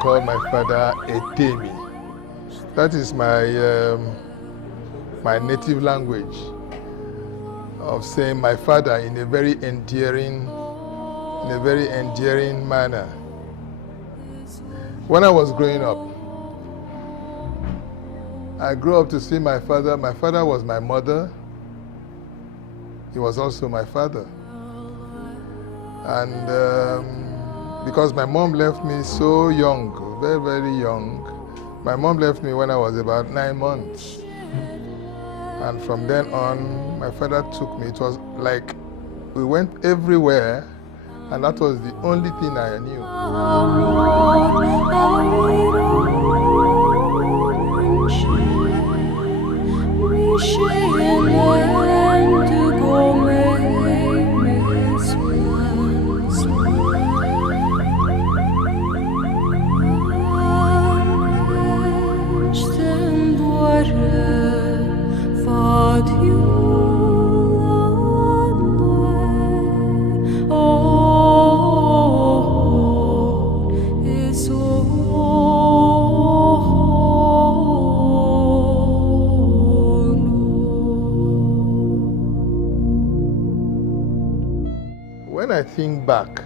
call my father Etemi. That is my native language of saying my father in a very endearing manner. When I was growing up, I grew up to see my father. My father was my mother. He was also my father. And because my mom left me so young, very, very young, my mom left me when I was about 9 months. And from then on, my father took me. It was like we went everywhere, and that was the only thing I knew. When I think back,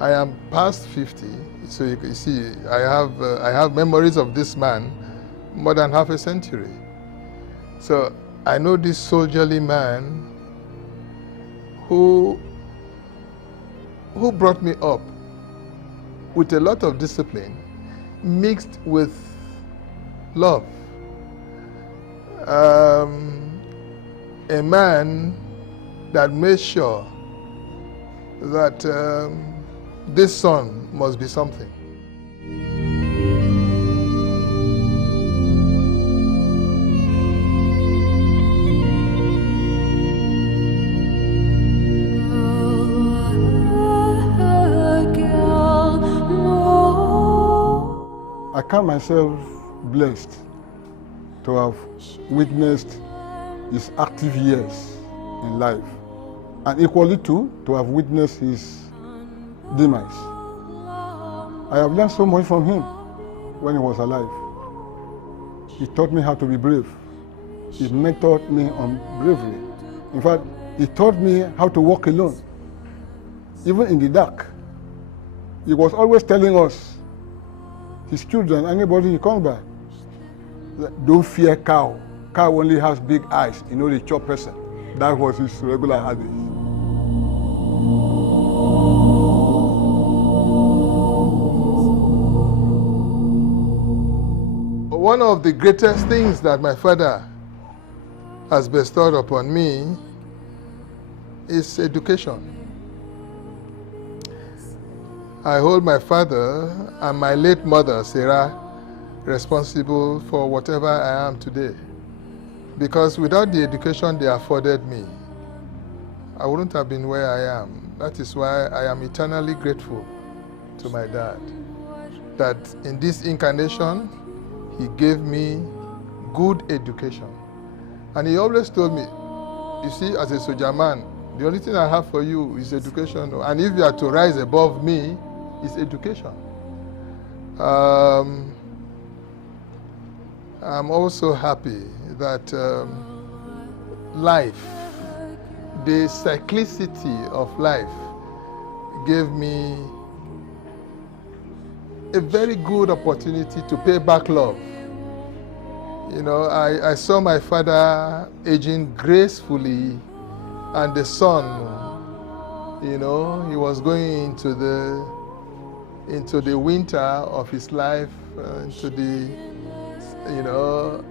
I am past 50, so you can see I have memories of this man more than half a century. So I know this soldierly man who brought me up with a lot of discipline mixed with love. A man that made sure that this son must be something. I count myself blessed to have witnessed his active years in life, and equally too, to have witnessed his demise. I have learned so much from him when he was alive. He taught me how to be brave. He mentored me on bravery. In fact, he taught me how to walk alone, even in the dark. He was always telling us, his children, anybody he comes by, don't fear cow. Cow only has big eyes, you know, they chop person. That was his regular habit. One of the greatest things that my father has bestowed upon me is education. I hold my father and my late mother, Sarah, responsible for whatever I am today. Because without the education they afforded me, I wouldn't have been where I am. That is why I am eternally grateful to my dad. That in this incarnation, he gave me good education. And he always told me, you see, as a soldier man, the only thing I have for you is education. And if you are to rise above me, it's education. I'm also happy that life, the cyclicity of life, gave me a very good opportunity to pay back love. You know, I saw my father aging gracefully, and the son, you know, he was going into the winter of his life, into the, you know,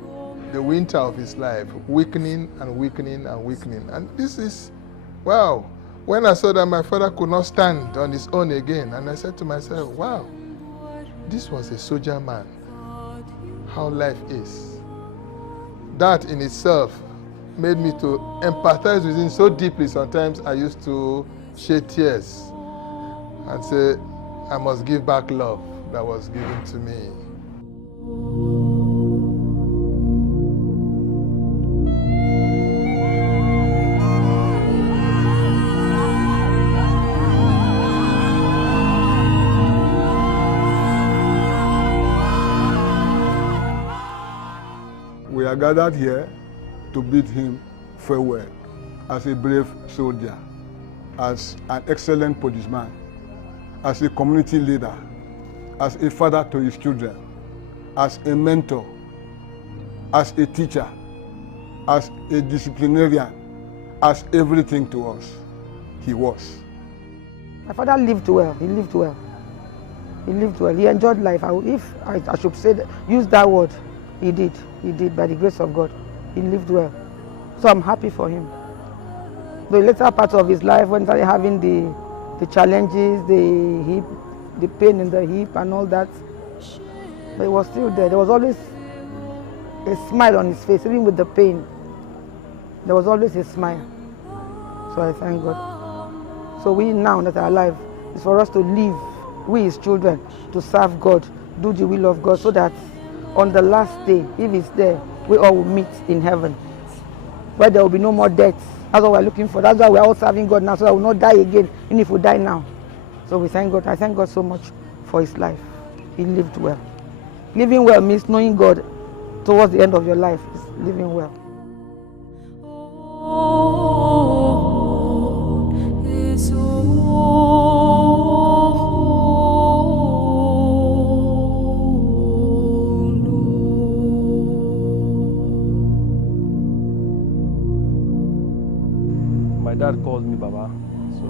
the winter of his life, weakening and weakening and weakening. And this is, wow. When I saw that my father could not stand on his own again, and I said to myself, wow, this was a soldier man, how life is. That in itself made me to empathize with him so deeply. Sometimes I used to shed tears and say, I must give back love that was given to me. gathered here to bid him farewell as a brave soldier, as an excellent policeman, as a community leader, as a father to his children, as a mentor, as a teacher, as a disciplinarian, as everything to us. He was. My father lived well. He lived well. He lived well. He enjoyed life. If I should say that, use that word, he did. He did, by the grace of God. He lived well. So I'm happy for him. The later part of his life, when he started having the challenges, the hip, the pain in the hip and all that, but he was still there. There was always a smile on his face, even with the pain. There was always a smile. So I thank God. So we now that are alive, it's for us to live, we his children, to serve God, do the will of God, so that on the last day, if he's there, we all will meet in heaven, where there will be no more death. That's what we're looking for. That's why we're all serving God now, so that we will not die again, even if we die now. So we thank God. I thank God so much for his life. He lived well. Living well means knowing God towards the end of your life. Is living well. My dad called me Baba, so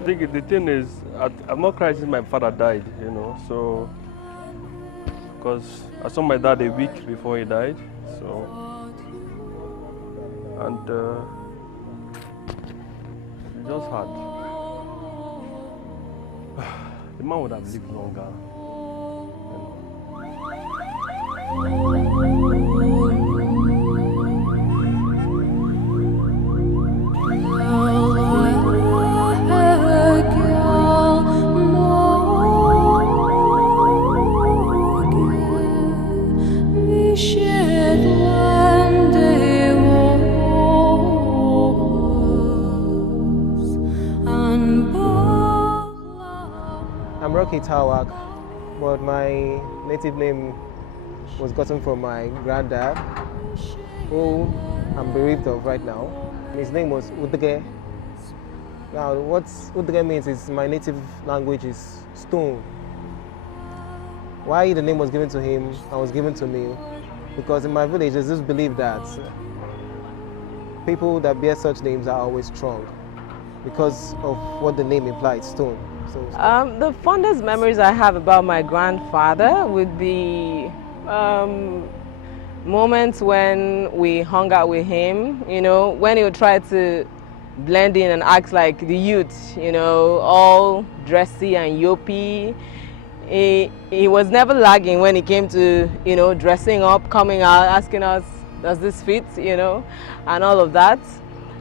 I think the thing is, I'm not crying since my father died, you know, so, because I saw my dad a week before he died, so, and it's just hard. The man would have lived longer. I'm Awak, but my native name was gotten from my granddad, who I'm bereaved of right now. His name was Udge. Now, what Udge means is, my native language is stone. Why the name was given to him and was given to me? Because in my village, there's this belief that people that bear such names are always strong, because of what the name implies, stone. So, the fondest memories I have about my grandfather would be moments when we hung out with him, you know, when he would try to blend in and act like the youth, you know, all dressy and yoppy. He was never lagging when it came to, you know, dressing up, coming out, asking us, does this fit, you know, and all of that.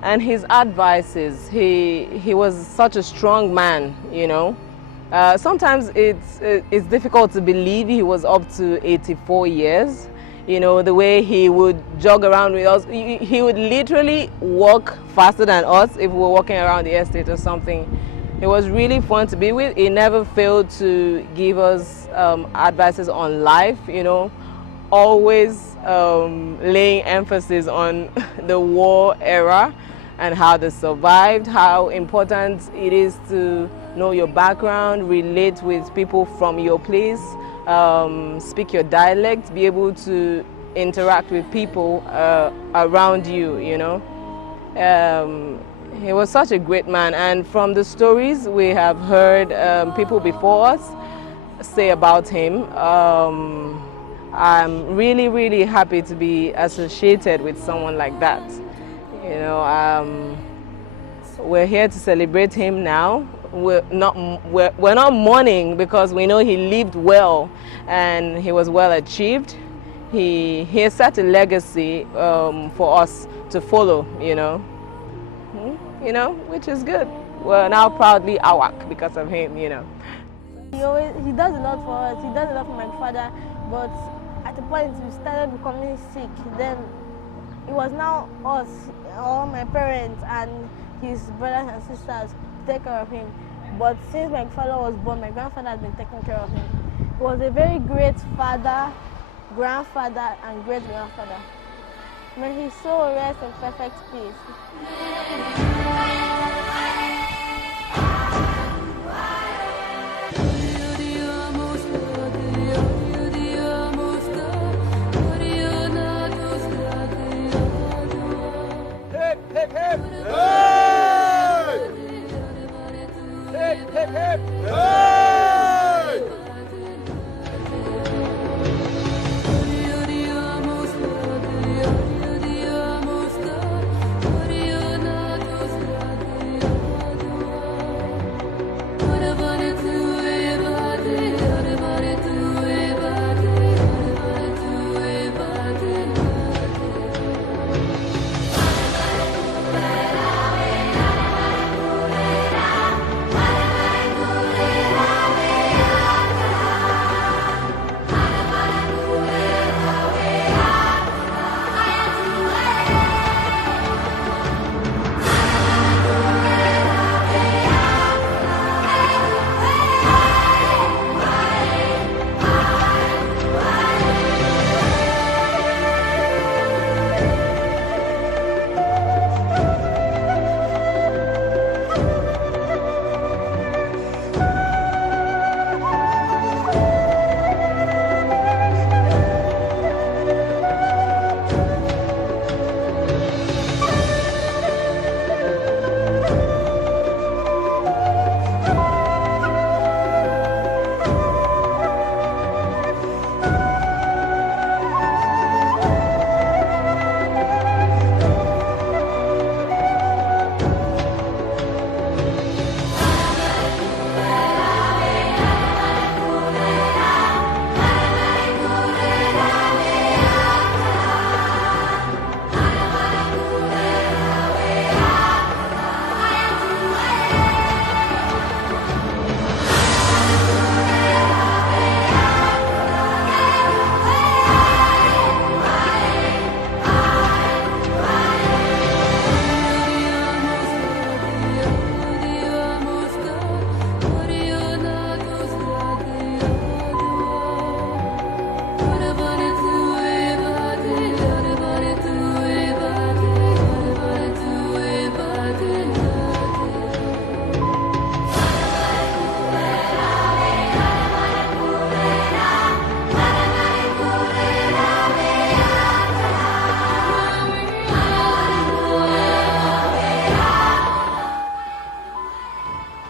And his advices, he was such a strong man, you know. Sometimes it's difficult to believe he was up to 84 years. You know, the way he would jog around with us. He would literally walk faster than us if we were walking around the estate or something. It was really fun to be with. He never failed to give us advices on life, you know, always laying emphasis on the war era and how they survived, how important it is to know your background, relate with people from your place, speak your dialect, be able to interact with people around you, you know. He was such a great man, and from the stories we have heard people before us say about him, I'm really, really happy to be associated with someone like that. You know, we're here to celebrate him now. We're not mourning, because we know he lived well and he was well achieved. he has set a legacy for us to follow, which is good. We're now proudly Awak because of him, He does a lot for us. He does a lot for my father, but at the point we started becoming sick. Then it was now us, all my parents and his brothers and sisters, to take care of him. But since my father was born, my grandfather has been taking care of him. He was a very great father, grandfather, and great-grandfather. May his soul rest in perfect peace. Hip, hip, hip! Hey! Hip, hip, hip! Hey!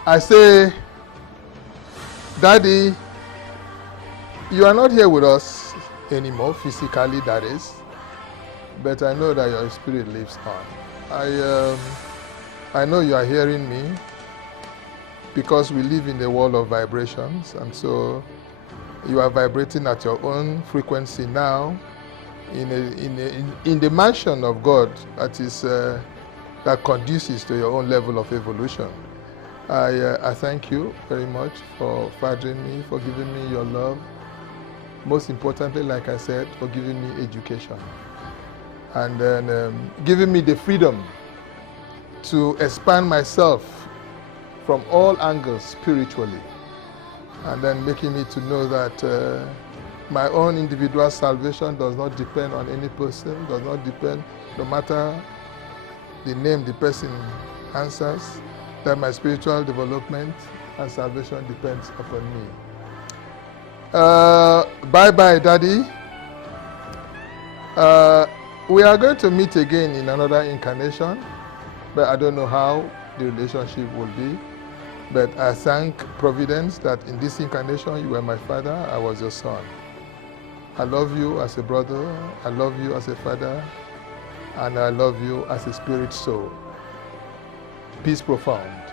I say, Daddy, you are not here with us anymore, physically that is, but I know that your spirit lives on. I know you are hearing me because we live in the world of vibrations, and so you are vibrating at your own frequency now in the mansion of God that conduces to your own level of evolution. I thank you very much for fathering me, for giving me your love. Most importantly, like I said, for giving me education. And then giving me the freedom to expand myself from all angles spiritually. And then making me to know that my own individual salvation does not depend on any person, does not depend, no matter the name the person answers, that my spiritual development and salvation depends upon me. Bye-bye, Daddy. We are going to meet again in another incarnation, but I don't know how the relationship will be. But I thank Providence that in this incarnation you were my father, I was your son. I love you as a brother, I love you as a father, and I love you as a spirit soul. Peace profound.